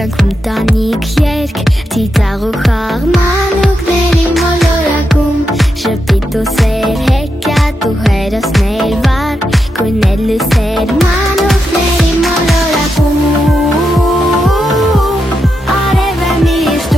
կյանքում տանիք երկ ծիծաղ ու խաղ մանուկների մոլորակում շփիտ ու սեր հեքիաթ ու հերոսներ վար գույներ լույսեր մանուկների մոլորակում արև է միշտ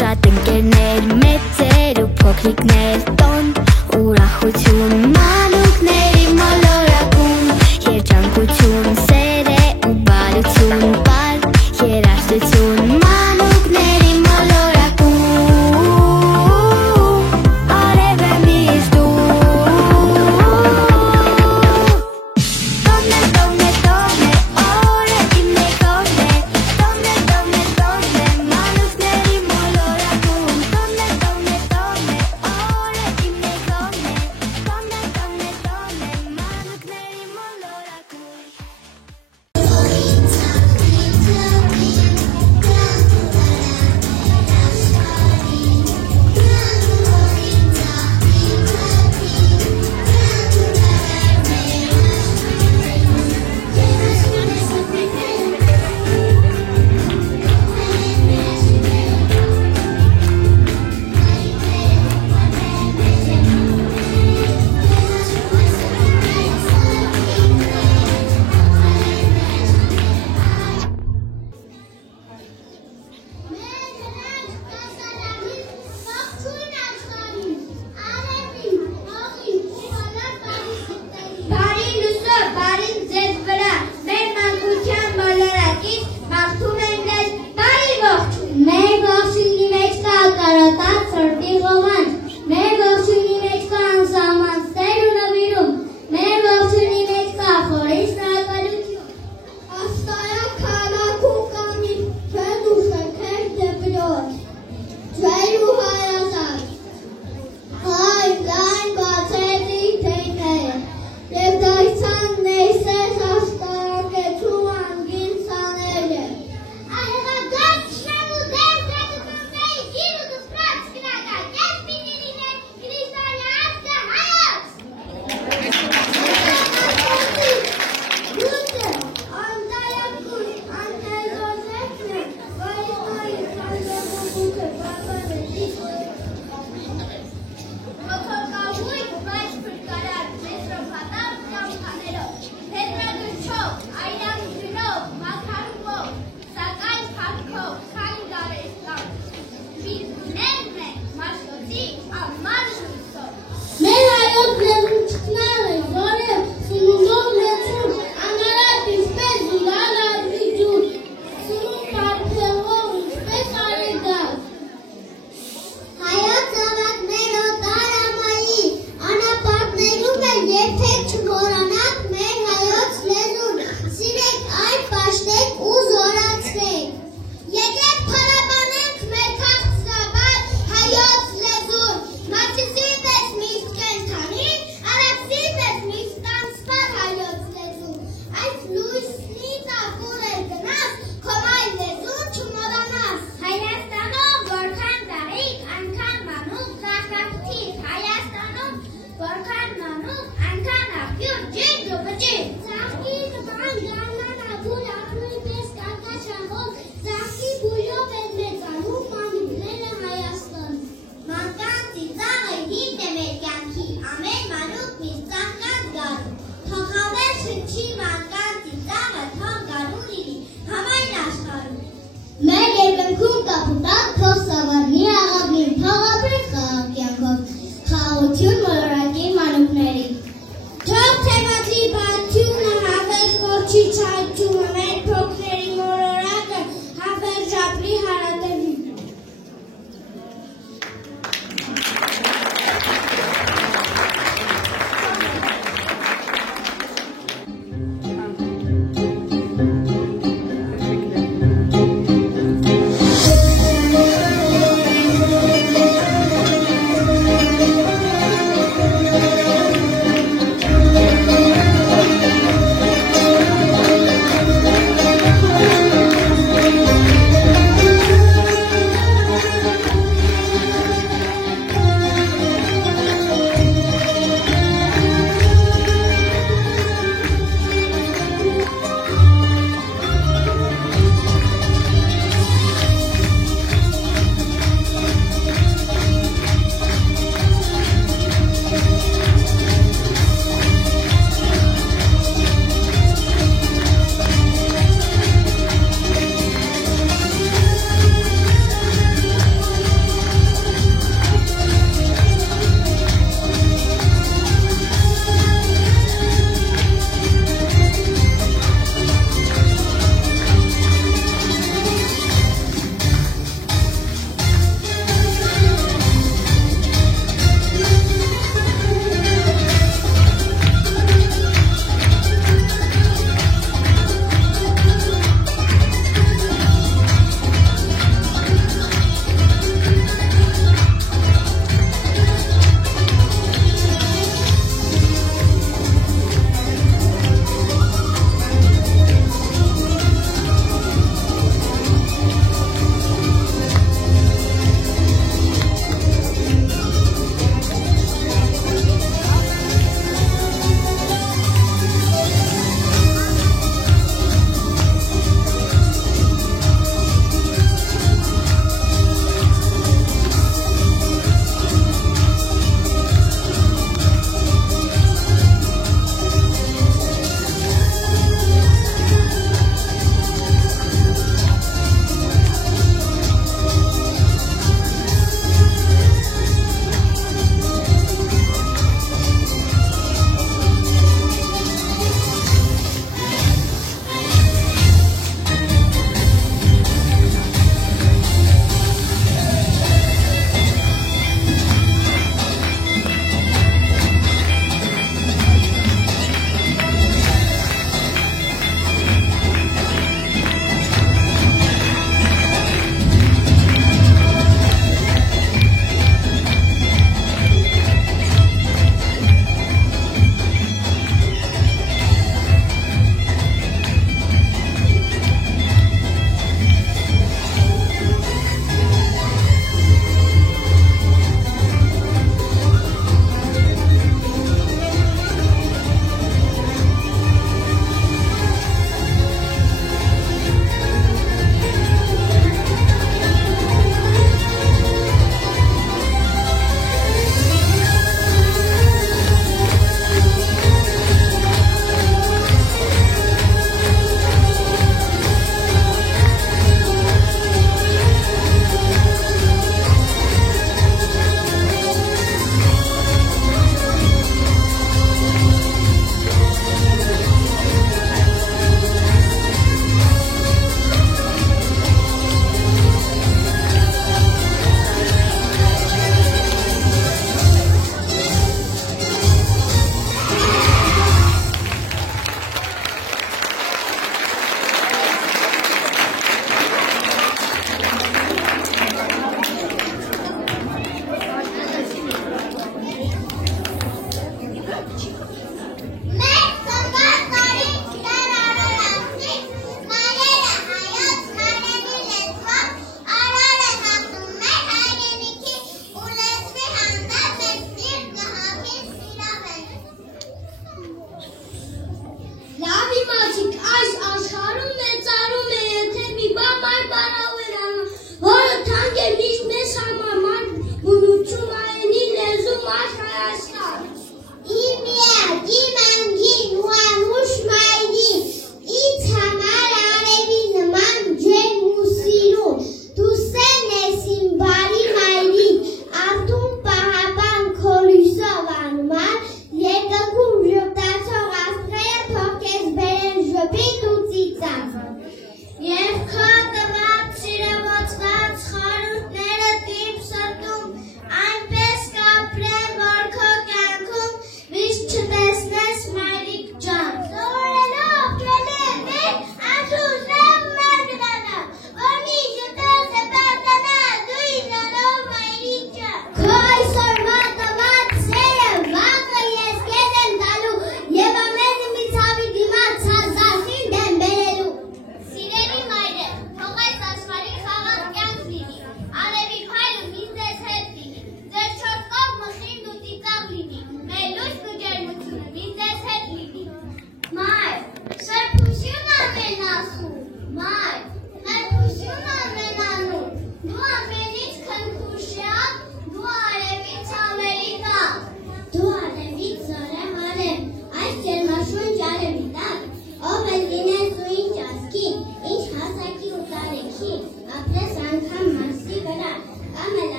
Շատ ընկերներ, մեծեր ու փոքրիկներ տոն ուրախություն մանուկների մոլորակում երջանկություն, սեր է ու բարություն պար երաժշտություն մանուկների մոլորակում արև է միշտ Տոն է, օրը իմ է կողն է Տոն է, մանուկների մոլորակում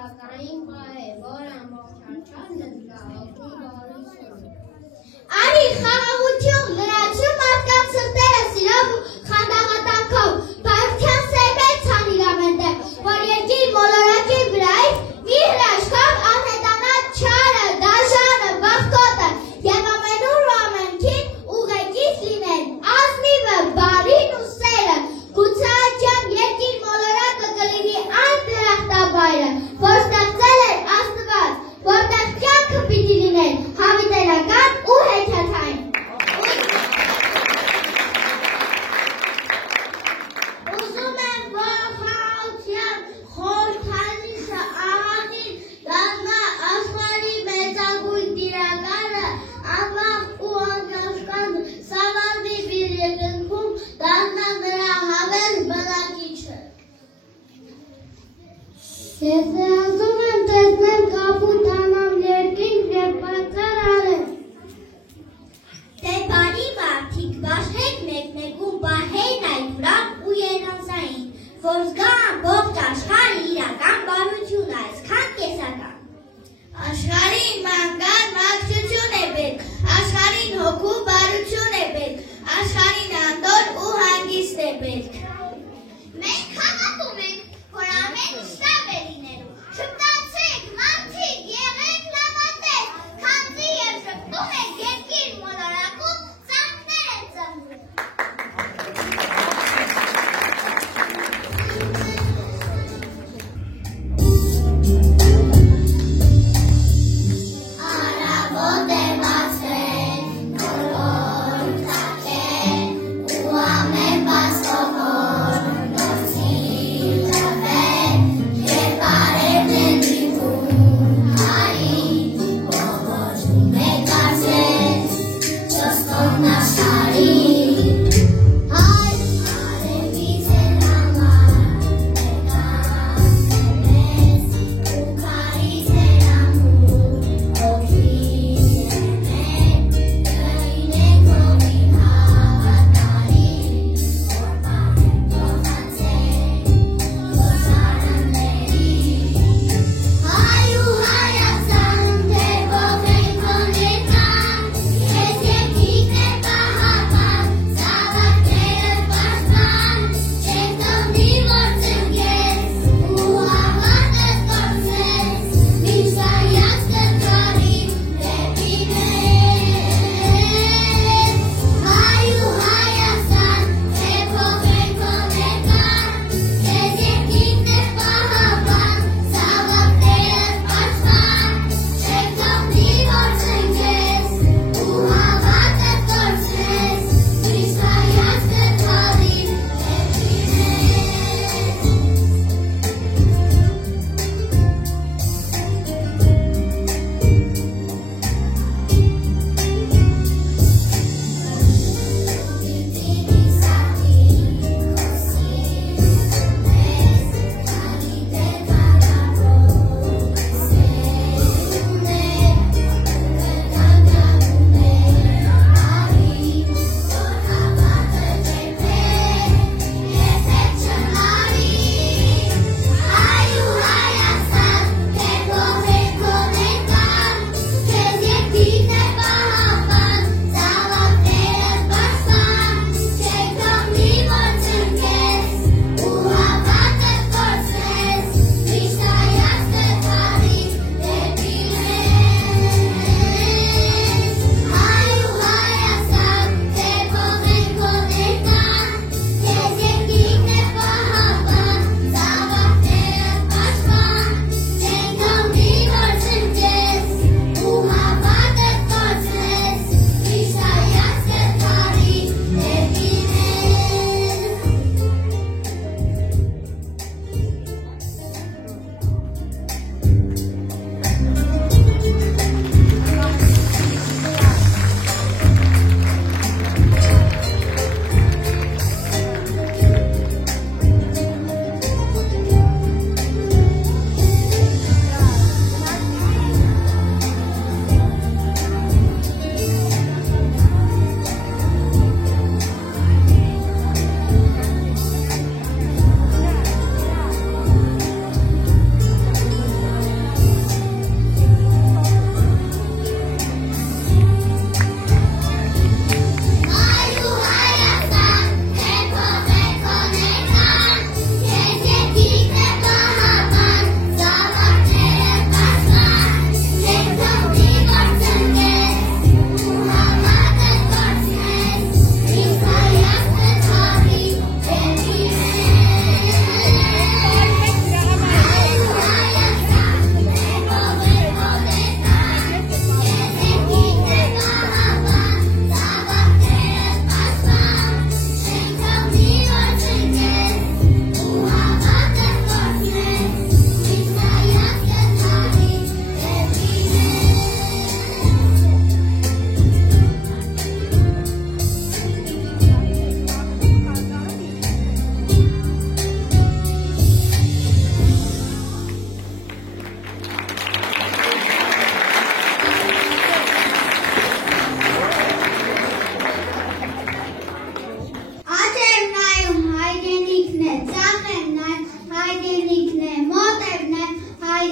Երակային պահ է, որ ամբողջաչան նզգա օգնի բարությունը։ Արի խաղաղություն, լրացում մարդկանց սրտերը սիրով ու խանդաղատանքով, բարության սերմեր ցանիր ամենտեղ, որ երկիր մոլորակի վրայից մի հրաշքով անհետանա չարը, դաժանը, բախկոտը և ամենուր ու ամենքին ուղեկից լինեն, ազնիվը, բարին ու սերը, գուցե աջամ երկիր մոլորակը կլինի այն դրախտաբայրը, որ ստեղծել էր Աստված, որտեղ կյանքը պիտի լիներ հավիտենական ու հեքիաթային։ Ուզում եմ, որ խաղաղության խորհրդանիշը աղաղին դառնա աշխարհի մեծագույն տիրակալը, անվախ ու անկասկած սավառնի իր երկնքում դառնա նրա հավես բնակիչը։ Ես նրանցում եմ տեսնել կապուտ անամ երկինք և պայծառ արև։ Դե բարի մարդիկ, բաշխեք մեկմեկում պահեին այդ վրան ու երազային, որ զգա ամբողջ աշխարհը իրական բարություն, այսքան կեսական։ Աշխարհին մանկան մաքրություն է պետք, աշխարհին հոգու բարություն է պետք, աշխարհին անդոր ու հանգիստ է պետք։ Մենք հավատում ենք, որ ամեն ինչ լավ է լինելու,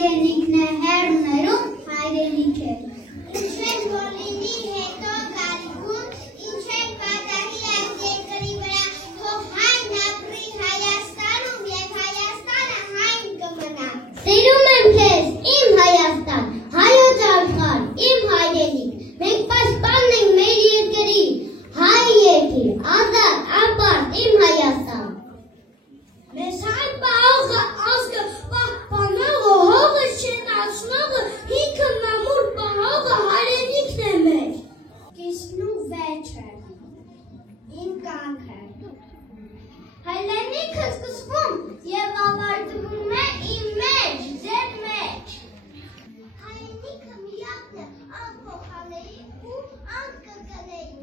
հայրենիքն է, հեռներում հայրենիք է։ Ինչ են որլինի հետո գալիքուն, ինչ են պատահի այս երկրի վրա, թող հայն ապրի Հայաստանում և Հայաստանը հայն կմնա։ Սիրում եմ քեզ, իմ Հայաստան, հայոց աշխարհ, իմ հայրենիք, մենք պաշտպանն ենք մեր երկրի, հայ երկիր, ազատ, ապարտ, իմ Հայաստան։ Մեզ հայ պահողը, ազգը պահպանողը, հողը շենացնողը, հինքը մամուր պահողը հայրենիքն է մեր։ Կիսն ու վերջը, իմ կյանքը։ Հայրենիքը սկսվում և ավարտվում է իմ մեջ, ձեր մեջ։ Հայրենիքը միակն է, անփոխանելի ու անկրկնելի։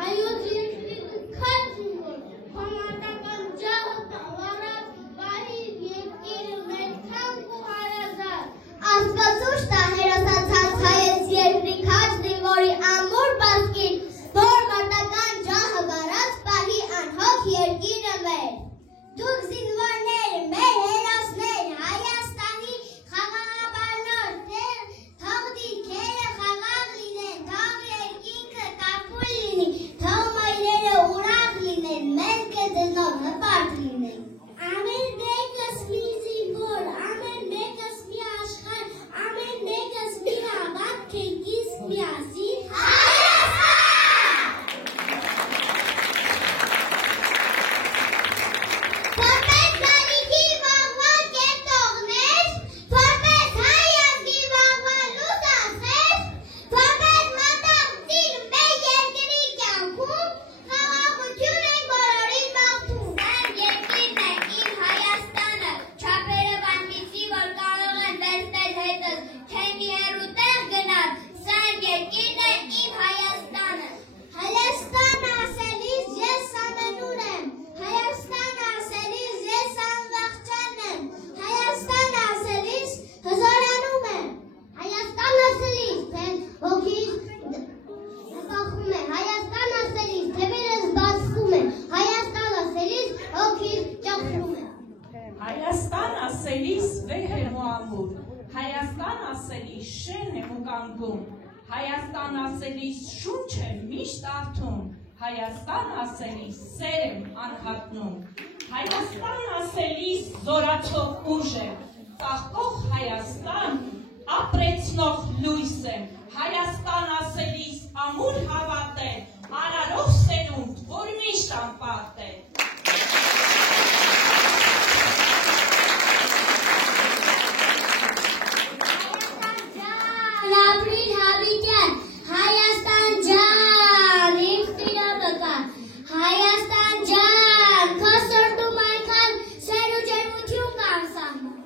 Հայոց երկրի քարտին որ, համարտական ջահը տավարած, բարի երկիրը մեր թանկ ու հարազատ։ Աստվածուր տա հերոսացած հայոց երկրի քարտին, որի ամուր բասկին, որ մարտական ջահը վարած, պահի անհոգ երկիրը մեր։ Դուք զինվորները, մեր հերոսներ, Հայաստանի խաղաղաբանոր, թող դիրքերը խաղաղ լինեն, թող երկինքը կապույտ լինի, թող մայրերը ուրախ լինեն, մեղքը դնով հպարտ լինեն։ Ամեն մեկս մի զինվոր, ամեն մեկս մի աշխարհ, ամեն մեկս մի հավատ, քեքիս միասին Որպես գալիքի վաղվա կետողներ, որպես հայ ազգի վաղվա լուսացեր, որպես մտածիր մեր երկրի կյանքում, խաղաղություն ենք բոլորին մաղթում։ Սան երկիրն է իմ Հայաստանը, չափերը բանտիցի, որ կարող են վերցնել հետս, չեն մի հեռու տեղ գնալ, սան երկիրն է իմ Հայաստանը։ Հայաստան ասելիս ես ամենուր եմ, Հայաստան ասելիս ես անվախճան եմ, Հայաստան ասելիս հզորանում եմ, Հայաստան ասելիս հոգիս պախում է, Հայաստան ասելիս թևերս բացվում է, Հայաստան ասելիս հոգիս ճախրում է։ Հայաստան ասելիս վեհ եմ ու ամուր, Հայաստան ասելիս շեն եմ ու կանգում, Հայաստան ասելիս շունչ եմ միշտ արթուն, Հայաստան ասելիս սեր եմ անհատնում, Հայաստան ասելիս զորացող ուժ եմ, ծաղկող Հայաստան ապրեցնող լույս եմ, Հայաստան ասելիս ամուր հավատ է, արարող սերունդ, որ միշտ անպարտ է։ Ապրիլ Հավիտյան, Հայաստան ջան, իմ տիրապետան, Հայաստան ջան, քո սրտում այնքան սեր ու ջերմություն կան սահման։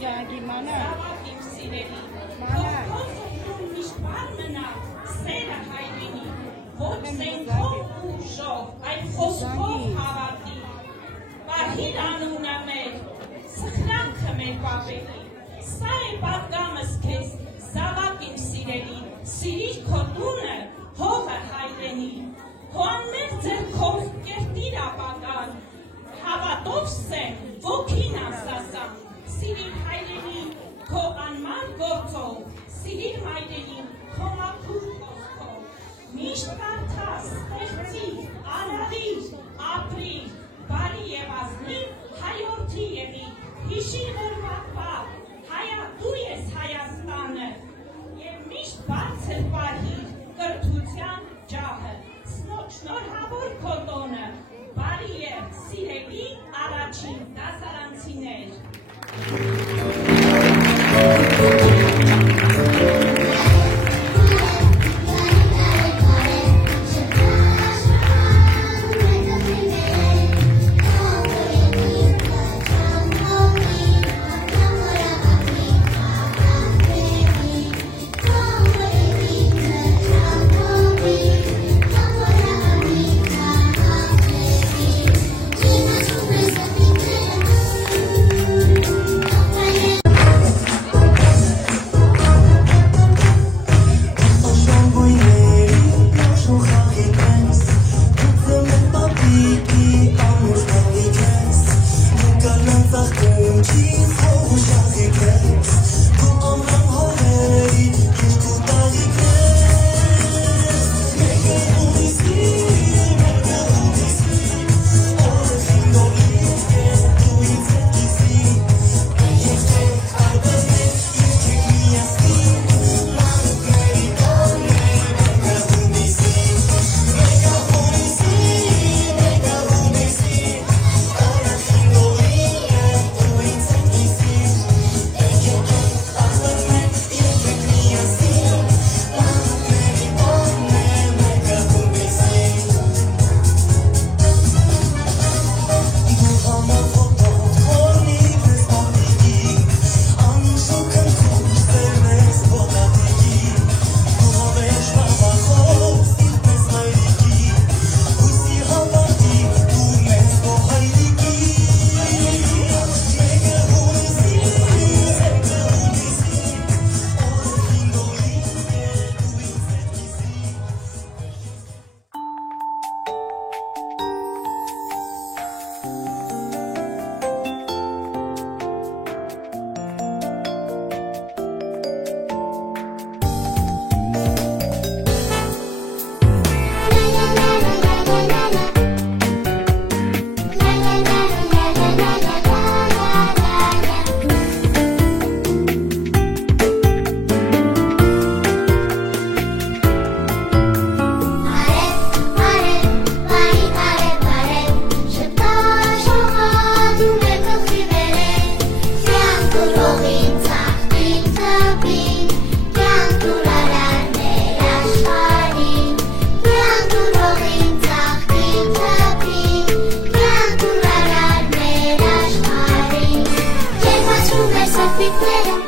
Զավակ իմ սիրելի, թող սոքուն միշտ բար մնա, սերը հայրենի, ոչ զենքով ու ուժով, այլ խոսքով հավատի, պահիր անունը մեր, սխրանքը մեր պապերի, սա է պատգամս քեզ, զավակ իմ սիրելի, սիրիր քո տունը, հողը հայրենի, քո անմեղ ձեռքով կերտիր ապագան, հավատով սեմ, ոգին ասասան, սիրիր հայրենի, քո անման գործով, սիրիր մայրենին, քո մաքուր խոսքով, միշտ կարդաս, ստեղծիր, արարիր, ապրիր, բարի և ազնիվ հայորդի եղիր, հիշիր, որ վաղվա, դու ես Հայաստանը, և միշտ բարձր պահիր կրթության ջահը, շնորհավոր քո տոնը, բարի և սիրելի առաջին դասարանցիներ։ Big